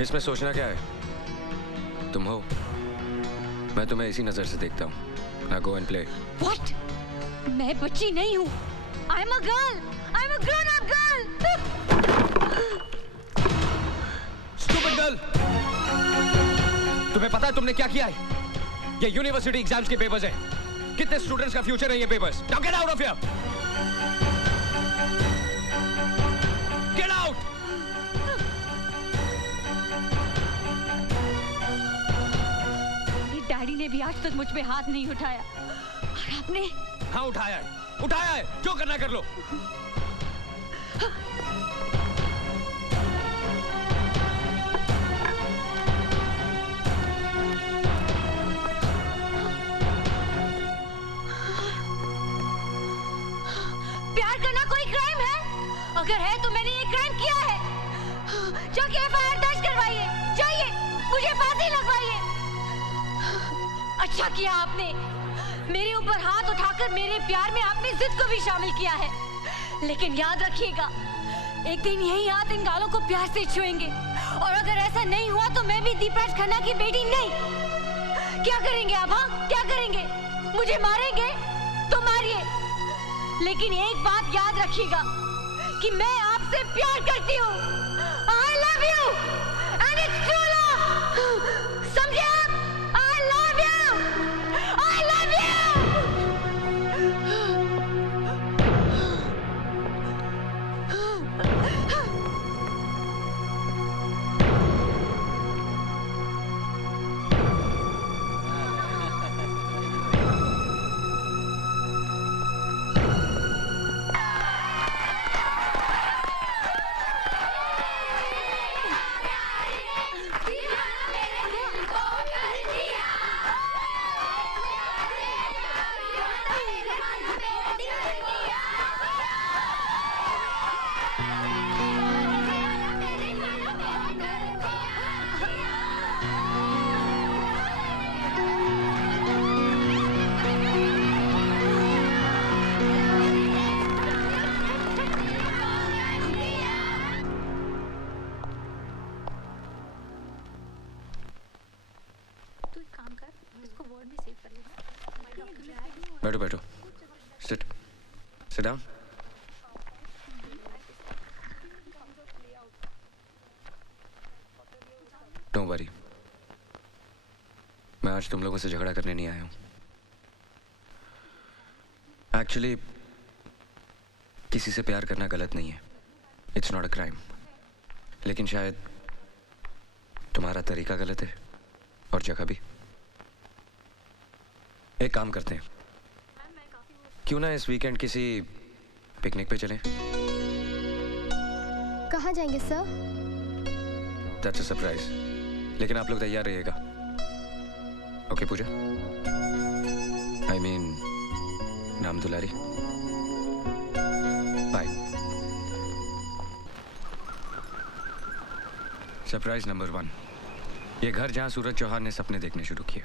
इसमें सोचना क्या है? तुम हो, मैं तुम्हें इसी नजर से देखता हूँ। Now go and play. What? मैं बच्ची नहीं हूँ। I'm a girl. I'm a grown-up girl. Stupid girl! तुम्हें पता है तुमने क्या किया है? ये यूनिवर्सिटी एग्जाम्स के पेपर्स हैं। कितने स्टूडेंट्स का फ्यूचर है ये papers? Now get out of here! Get out! मेरे डैडी ने भी आज तक मुझ पे हाथ नहीं उठाया। और आपने? हाँ उठाया है, उठाया है। जो करना कर लो। प्यार करना कोई क्राइम है? अगर है तो मैंने ये क्राइम किया है। जाके एफआईआर दर्ज करवाइए। जाइए, मुझे फांसी लगवाइए। अच्छा किया आपने। मेरे ऊपर हाथ उठाकर मेरे प्यार में आपने जिद को भी शामिल किया है। लेकिन याद रखिएगा, एक दिन यही हाथ इन गालों को प्यार से छुएंगे। और अगर ऐसा नहीं हुआ तो मैं भी दीपराज खन्ना की बेटी नहीं। क्या करेंगे आप? हाँ, क्या करेंगे? मुझे मारेंगे तो मारिए, लेकिन एक बात याद रखिएगा कि मैं आपसे प्यार करती हूँ। I love you and it's true love. समझे आप? I love you. I love you. बैठो बैठो। Sit. Sit down. Don't worry. मैं आज तुम लोगों से झगड़ा करने नहीं आया हूँ। Actually, किसी से प्यार करना गलत नहीं है। It's not a crime. लेकिन शायद तुम्हारा तरीका गलत है और जगह भी। एक काम करते हैं, क्यों ना इस वीकेंड किसी पिकनिक पे चलें? कहाँ जाएंगे सर? That's a surprise. लेकिन आप लोग तैयार रहिएगा। Okay Puja? I mean, नाम दुलारी। बाय। सरप्राइज नंबर 1, ये घर जहां सूरज चौहान ने सपने देखने शुरू किए।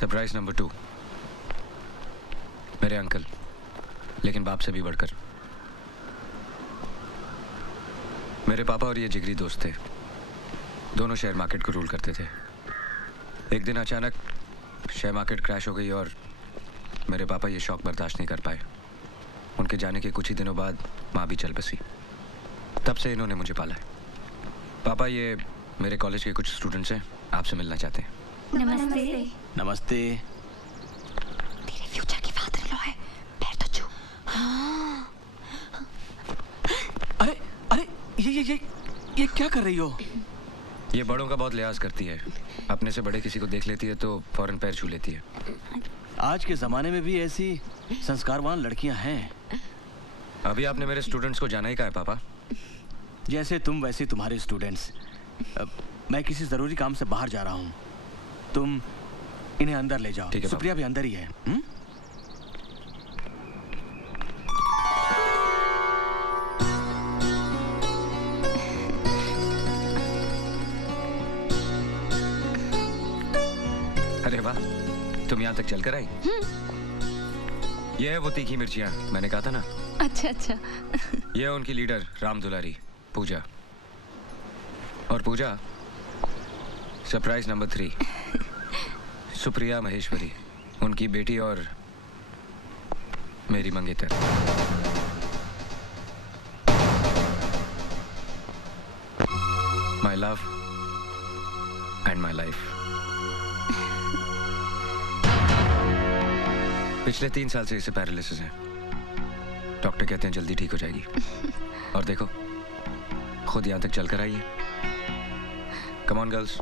सरप्राइज नंबर 2, मेरे अंकल, लेकिन बाप से भी बढ़कर। मेरे पापा और ये जिगरी दोस्त थे, दोनों शेयर मार्केट को रूल करते थे। एक दिन अचानक शेयर मार्केट क्रैश हो गई और मेरे पापा ये शौक बर्दाश्त नहीं कर पाए। उनके जाने के कुछ ही दिनों बाद माँ भी चल बसी। तब से इन्होंने मुझे पाला है। पापा, ये मेरे कॉलेज के कुछ स्टूडेंट्स हैं, आपसे मिलना चाहते हैं। नमस्ते। नमस्ते। तेरे फ्यूचर की फादर इन लॉ है, पैर तो छू। अरे अरे ये क्या कर रही हो? ये बड़ों का बहुत लिहाज करती है। अपने से बड़े किसी को देख लेती है तो फौरन पैर छू लेती है। आज के जमाने में भी ऐसी संस्कारवान लड़कियां हैं। अभी आपने मेरे स्टूडेंट्स को जाना ही कहा है पापा। जैसे तुम वैसे तुम्हारे स्टूडेंट्स। मैं किसी जरूरी काम से बाहर जा रहा हूँ, तुम इन्हें अंदर ले जाओ। सुप्रिया भी अंदर ही है। अरे वाह, तुम यहाँ तक चलकर आई। ये है वो तीखी मिर्चियाँ, मैंने कहा था ना। अच्छा अच्छा। ये है उनकी लीडर राम दुलारी, पूजा। और पूजा, सरप्राइज नंबर 3, सुप्रिया महेश्वरी, उनकी बेटी और मेरी मंगेतर। My love and my life. पिछले 3 साल से इसे पैरालिसिस है। डॉक्टर कहते हैं जल्दी ठीक हो जाएगी। और देखो, खुद यहां तक चलकर आई है। Come on girls.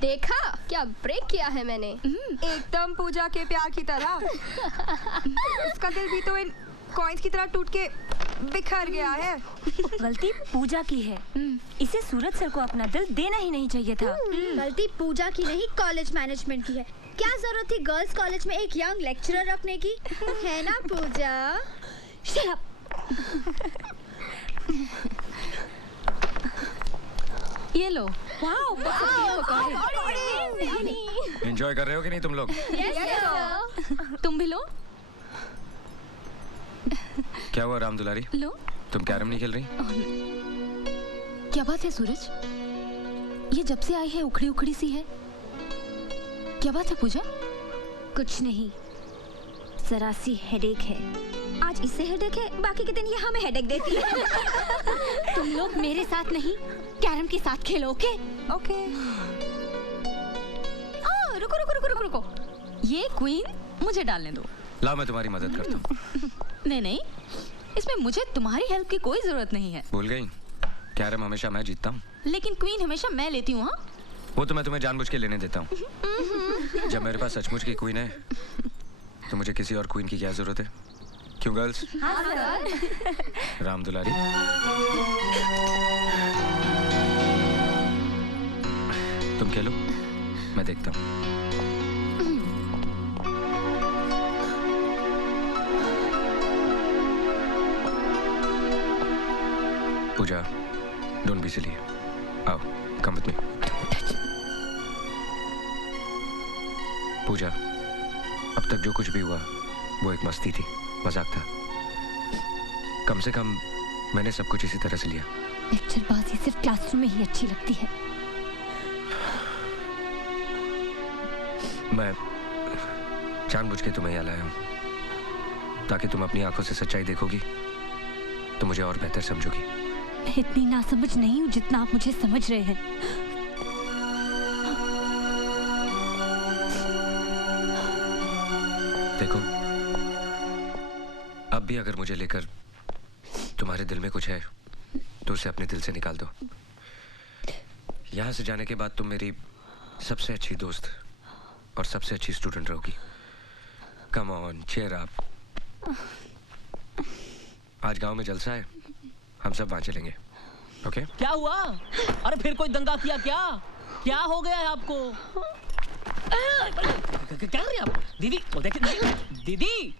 देखा क्या ब्रेक किया है मैंने। एकदम पूजा के प्यार की तरह। उसका दिल भी तो इन कॉइन्स की तरह टूट के बिखर गया है। गलती पूजा की है। इसे सूरज सर को अपना दिल देना ही नहीं चाहिए था। गलती पूजा की नहीं, कॉलेज मैनेजमेंट की है। क्या जरूरत थी गर्ल्स कॉलेज में एक यंग लेक्चरर रखने की, है ना पूजा? Shut up! ये लो। वाओ, एंजॉय कर रहे हो कि नहीं तुम लोग? तुम भी लो। क्या हुआ राम दुलारी? लो। तुम कैरम नहीं खेल रही? क्या बात है सूरज? ये जब से आई है उखड़ी उखड़ी सी है। क्या बात है पूजा? कुछ नहीं, जरा सी हेडेक है। आज इससे हेडेक है, बाकी के दिन ये हमें हेडेक देती है। तुम लोग मेरे साथ नहीं, कैरम के साथ खेलो, ओके? ओके। रुको रुको रुको रुको रुको। ये क्वीन मुझे डालने दो। लाओ मैं तुम्हारी मदद करता हूँ। नहीं नहीं, इसमें मुझे तुम्हारी हेल्प की कोई जरूरत नहीं है। भूल गई? कैरम हमेशा मैं जीतता हूँ। लेकिन क्वीन हमेशा मैं लेती हूँ। हाँ, वो तो मैं तुम्हें जानबूझ के लेने देता हूँ। जब मेरे पास सचमुच की क्वीन है तो मुझे किसी और क्वीन की क्या जरूरत है? क्यों गर्ल्स? हाँ सर। राम दुलारी, तुम खेलो, मैं देखता हूँ। पूजा, डोंट बी सिली। आओ, कम विद मी। पूजा, अब तक जो कुछ भी हुआ वो एक मस्ती थी, मजाक था। कम से कम मैंने सब कुछ इसी तरह से लिया। लेक्चरबाजी सिर्फ क्लासरूम में ही अच्छी लगती है। मैं जानबूझ के तुम्हें यहाँ लाया हूँ ताकि तुम अपनी आंखों से सच्चाई देखोगी तो मुझे और बेहतर समझोगी। मैं इतनी नासमझ नहीं हूँ जितना आप मुझे समझ रहे हैं। देखो, अब भी अगर मुझे लेकर तुम्हारे दिल में कुछ है तो उसे अपने दिल से निकाल दो। यहाँ से जाने के बाद तुम मेरी सबसे अच्छी दोस्त और सबसे अच्छी स्टूडेंट रहोगी। Come on, cheer up. आज गांव में जलसा है, हम सब वहां चलेंगे, ओके? क्या हुआ? अरे फिर कोई दंगा किया क्या? क्या हो गया है आपको? क्या कर रही हैं आप? दीदी, वो देखिए, दीदी।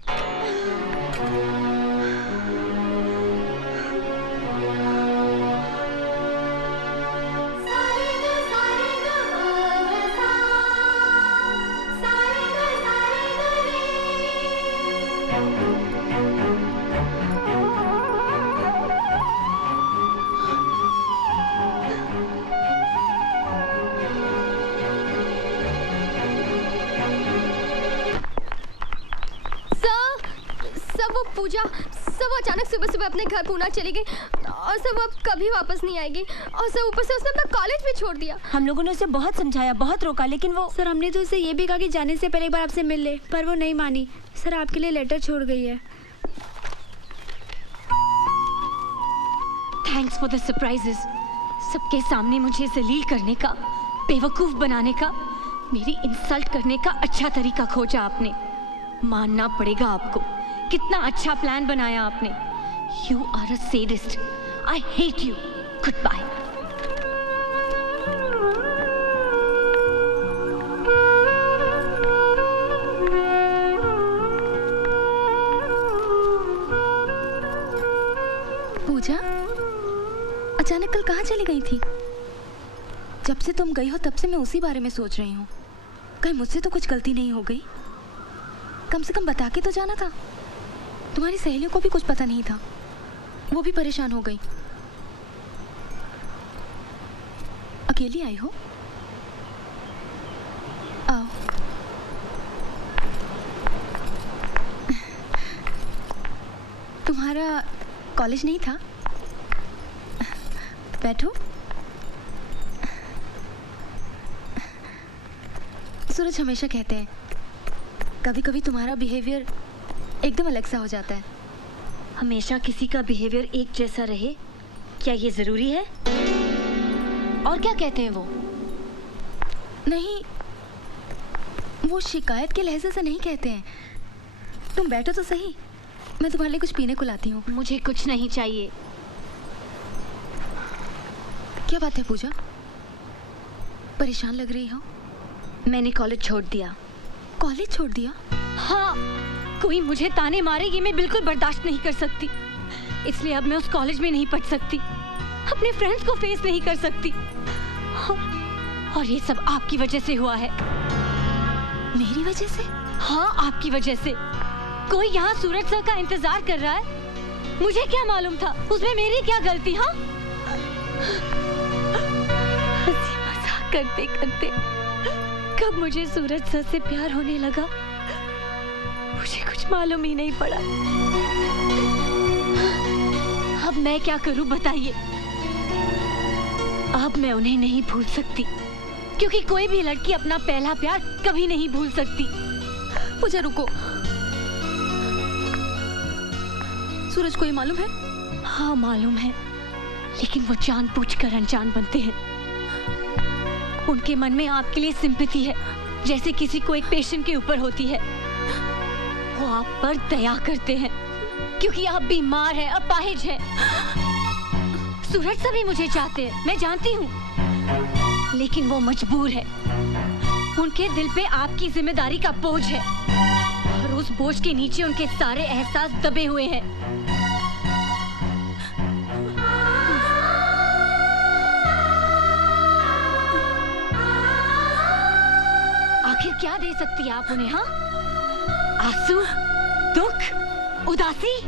पूजा सब अचानक सुबह सुबह अपने घर पूना चली गई और सब अब कभी वापस नहीं आएगी। और सब ऊपर से उसने अपना कॉलेज भी छोड़ दिया। हम लोगों ने उसे बहुत समझाया, बहुत रोका, लेकिन वो सर हमने तो उसे ये भी कहा कि जाने से पहले एक बार आपसे मिल ले, पर वो नहीं मानी। सर आपके लिए लेटर छोड़ गई है। Thanks for the surprises. सबके सामने मुझे जलील करने का, बेवकूफ बनाने का, मेरी इंसल्ट करने का अच्छा तरीका खोजा आपने। मानना पड़ेगा आपको, कितना अच्छा प्लान बनाया आपने। You are a sadist. I hate you. Goodbye. चली गई थी? जब से तुम गई हो तब से मैं उसी बारे में सोच रही हूँ। कहीं मुझसे तो कुछ गलती नहीं हो गई? कम से कम बता के तो जाना था। तुम्हारी सहेलियों को भी कुछ पता नहीं था, वो भी परेशान हो गई। अकेली आई हो? आओ। तुम्हारा कॉलेज नहीं था? बैठो। सूरज हमेशा कहते हैं कभी कभी तुम्हारा बिहेवियर एकदम अलग सा हो जाता है। हमेशा किसी का बिहेवियर एक जैसा रहे, क्या ये जरूरी है? और क्या कहते हैं वो? नहीं, वो शिकायत के लहजे से नहीं कहते हैं। तुम बैठो तो सही, मैं तुम्हारे लिए कुछ पीने को लाती हूँ। मुझे कुछ नहीं चाहिए। क्या बात है पूजा, परेशान लग रही हो? मैंने कॉलेज छोड़ दिया। कॉलेज छोड़ दिया? हाँ, कोई मुझे ताने मारे ये मैं बिल्कुल बर्दाश्त नहीं कर सकती। इसलिए अब मैं उस कॉलेज में नहीं पढ़ सकती, अपने फ्रेंड्स को फेस नहीं कर सकती। और ये सब आपकी वजह से हुआ है। मेरी वजह से? हाँ, आपकी वजह से। कोई यहाँ सूरज सर का इंतजार कर रहा है। मुझे क्या मालूम था, उसमें मेरी क्या गलती? हाँ, हंसी मजाक करते करते कब मुझे सूरज सर से प्यार होने लगा, मुझे कुछ मालूम ही नहीं पड़ा। अब मैं क्या करूं बताइए? अब मैं उन्हें नहीं भूल सकती, क्योंकि कोई भी लड़की अपना पहला प्यार कभी नहीं भूल सकती। पूजा रुको, सूरज को ये मालूम है? हाँ मालूम है, लेकिन वो जानबूझकर अनजान बनते हैं। उनके मन में आपके लिए सिंपैथी है, जैसे किसी को एक पेशेंट के ऊपर होती है। वो आप पर दया करते हैं क्योंकि आप बीमार हैं, अपाहिज हैं। सूरज सभी मुझे चाहते हैं, मैं जानती हूँ, लेकिन वो मजबूर है। उनके दिल पे आपकी जिम्मेदारी का बोझ है और उस बोझ के नीचे उनके सारे एहसास दबे हुए हैं। आखिर क्या दे सकती है आप उन्हें? हाँ, आंसू, दुख, उदासी?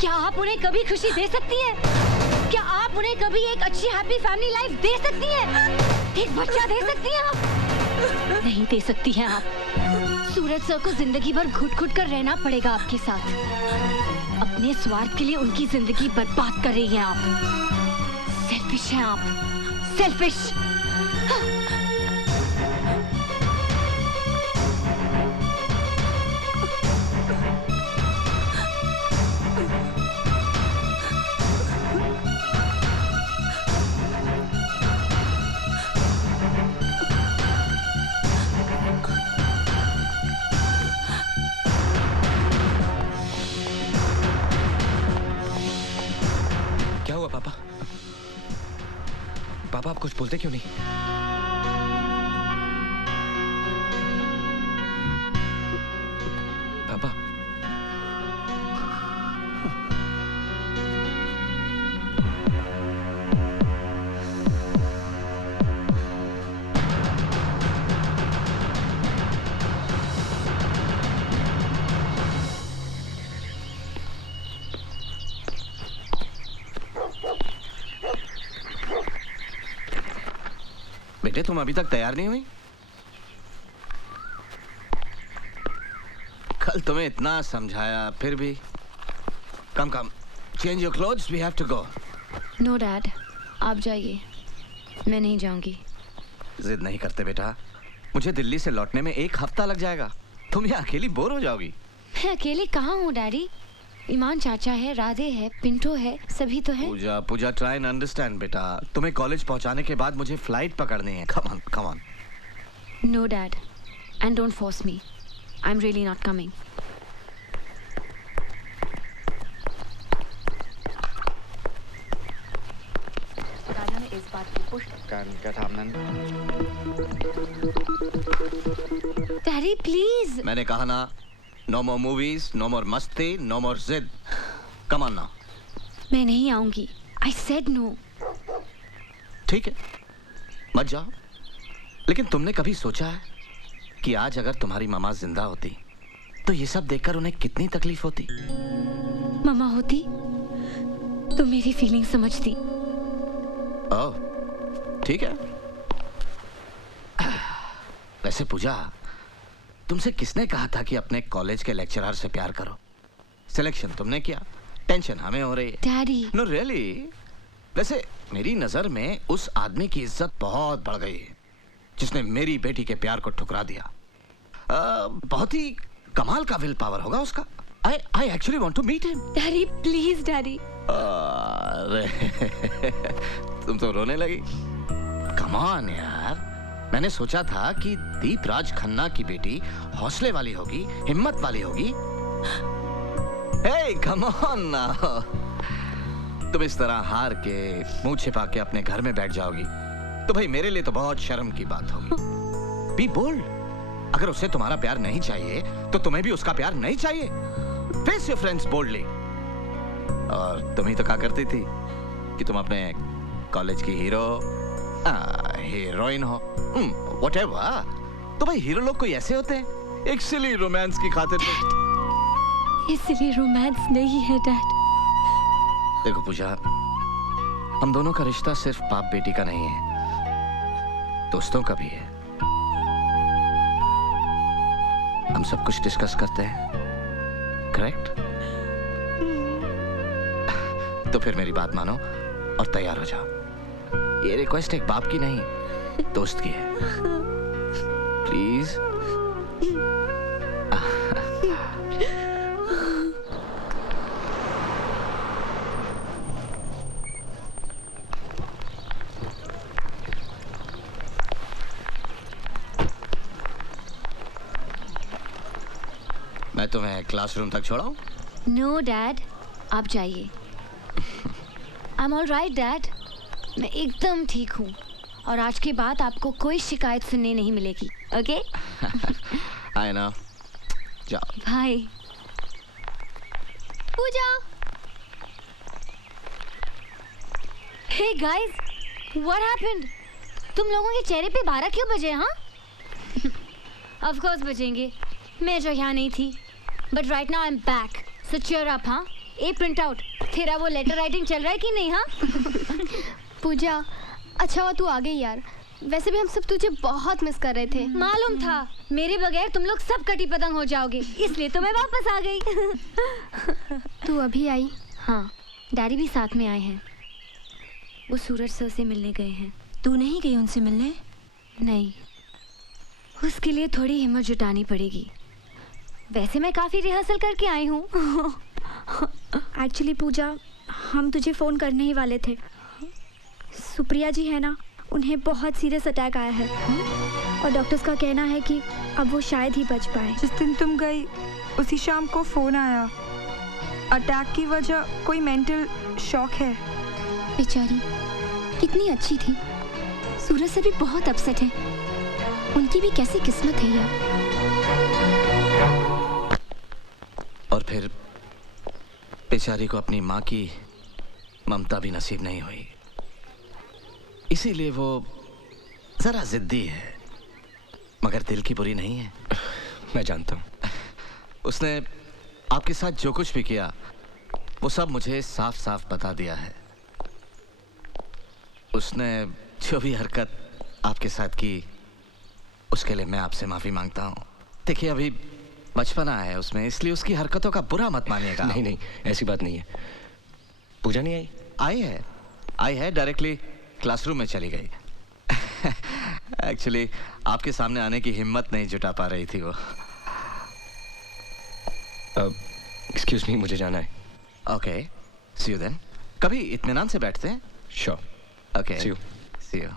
क्या आप उन्हें कभी खुशी दे सकती है? क्या आप उन्हें कभी एक अच्छी हैप्पी फैमिली लाइफ दे सकती है? एक बच्चा दे सकती हैं आप? नहीं दे सकती हैं आप। सूरज सर को जिंदगी भर घुट घुट कर रहना पड़ेगा आपके साथ। अपने स्वार्थ के लिए उनकी जिंदगी बर्बाद कर रही हैं आप। सेल्फिश हैं आप, सेल्फिश। पापा आप कुछ बोलते क्यों नहीं? पापा बेटे तुम अभी तक तैयार नहीं हुई? कल तुम्हें इतना समझाया फिर भी। Come come, change your clothes, we have to go. No dad, आप जाइए, मैं नहीं जाऊंगी। जिद नहीं करते बेटा, मुझे दिल्ली से लौटने में 1 हफ्ता लग जाएगा। तुम यहाँ अकेली बोर हो जाओगी। मैं अकेले कहाँ हूँ डैडी? ईमान चाचा है, राधे है, पिंटो है, सभी तो है। पूजा पूजा ट्राई एंड अंडरस्टैंड बेटा। तुम्हें कॉलेज पहुंचाने के बाद मुझे फ्लाइट पकड़नी है। Come on come on. No dad, and don't force me, I am really not coming. Raja ने इस बात की पुष्टि डैडी प्लीज। मैंने कहा ना, no more movies, no more मस्ती, नो मोर जिद। Come on now. मैं नहीं आऊंगी। I said no. ठीक है, मत जाओ। लेकिन तुमने कभी सोचा है कि आज अगर तुम्हारी मामा जिंदा होती तो ये सब देखकर उन्हें कितनी तकलीफ होती? मामा होती तो मेरी फीलिंग समझती। ओह, ठीक है। वैसे पूजा, तुमसे किसने कहा था कि अपने कॉलेज के लेक्चरर से प्यार करो? सिलेक्शन तुमने किया, टेंशन हमें हो रही है। डैडी। No really. वैसे मेरी नजर में उस आदमी की इज्जत बहुत बढ़ गई है जिसने मेरी बेटी के प्यार को ठुकरा दिया। बहुत ही कमाल का विल पावर होगा उसका। I actually want to meet him. Daddy please daddy. अरे तुम तो रोने लगी। Come on यार, मैंने सोचा था कि दीपराज खन्ना की बेटी हौसले वाली होगी, हिम्मत वाली होगी। Hey, come on now. तुम इस तरह हार के मुंह छिपा के अपने घर में बैठ जाओगी तो भाई मेरे लिए तो बहुत शर्म की बात होगी। Be bold. अगर उसे तुम्हारा प्यार नहीं चाहिए तो तुम्हें भी उसका प्यार नहीं चाहिए। Face your friends boldly. और तुम ही तो कहा करती थी कि तुम अपने कॉलेज की हीरोइन हो। Whatever. तो भाई हीरो लोग कोई ऐसे होते हैं, एक सिली रोमांस की खातिर। इसलिए रोमांस नहीं है डैड। देखो पूजा, हम दोनों का रिश्ता सिर्फ बाप बेटी का नहीं है, दोस्तों का भी है। हम सब कुछ डिस्कस करते हैं, करेक्ट? तो फिर मेरी बात मानो और तैयार हो जाओ। ये रिक्वेस्ट एक बाप की नहीं, दोस्त की है। प्लीज। मैं तुम्हें क्लासरूम तक छोड़ाऊं? नो डैड, आप जाइए। I am all right dad, मैं एकदम ठीक हूँ और आज के बाद आपको कोई शिकायत सुनने नहीं मिलेगी। ओके? I know. जाओ। Bye. Pooja. Hey guys, what happened? तुम लोगों के चेहरे पे 12 क्यों बजे? हाँ? ऑफ कोर्स बजेंगे, मैं जो यहाँ नहीं थी। But right now I am back, so cheer up. हाँ, ए प्रिंट आउट, तेरा वो लेटर राइटिंग चल रहा है कि नहीं? हाँ पूजा, अच्छा हुआ तू आ गई यार, वैसे भी हम सब तुझे बहुत मिस कर रहे थे। मालूम था मेरे बगैर तुम लोग सब कटी पतंग हो जाओगे, इसलिए तो मैं वापस आ गई। तू अभी आई? हाँ, डैडी भी साथ में आए हैं। वो सूरज सर से मिलने गए हैं। तू नहीं गई उनसे मिलने? नहीं, उसके लिए थोड़ी हिम्मत जुटानी पड़ेगी। वैसे मैं काफ़ी रिहर्सल करके आई हूँ। एक्चुअली पूजा, हम तुझे फ़ोन करने ही वाले थे। सुप्रिया जी है ना, उन्हें बहुत सीरियस अटैक आया है और डॉक्टर्स का कहना है कि अब वो शायद ही बच पाए। जिस दिन तुम गई उसी शाम को फ़ोन आया। अटैक की वजह कोई मेंटल शॉक है। बेचारी कितनी अच्छी थी। सूरज से भी बहुत अपसेट है। उनकी भी कैसी किस्मत है यार। और फिर बेचारी को अपनी माँ की ममता भी नसीब नहीं हुई, इसीलिए वो जरा जिद्दी है, मगर दिल की बुरी नहीं है। मैं जानता हूँ। उसने आपके साथ जो कुछ भी किया वो सब मुझे साफ साफ बता दिया है। उसने जो भी हरकत आपके साथ की उसके लिए मैं आपसे माफी मांगता हूँ। देखिए अभी बचपना है उसमें, इसलिए उसकी हरकतों का बुरा मत मानिएगा। नहीं नहीं, ऐसी बात नहीं है। पूजा नहीं आई? आई है, डायरेक्टली क्लासरूम में चली गई। एक्चुअली आपके सामने आने की हिम्मत नहीं जुटा पा रही थी वो। एक्सक्यूज मी, मुझे जाना है। Okay, see you then. कभी इत्मीनान से बैठते हैं। Sure. Okay, see you. See you.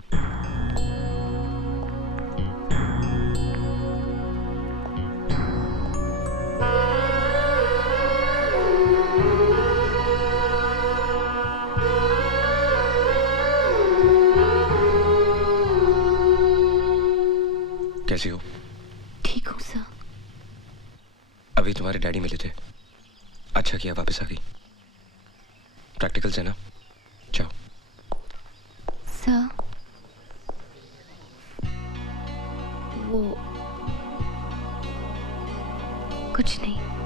कैसी हो? ठीक हूँ सर। अभी तुम्हारे डैडी मिले थे, अच्छा किया वापस आ गई। प्रैक्टिकल से ना, जाओ। सर वो कुछ नहीं।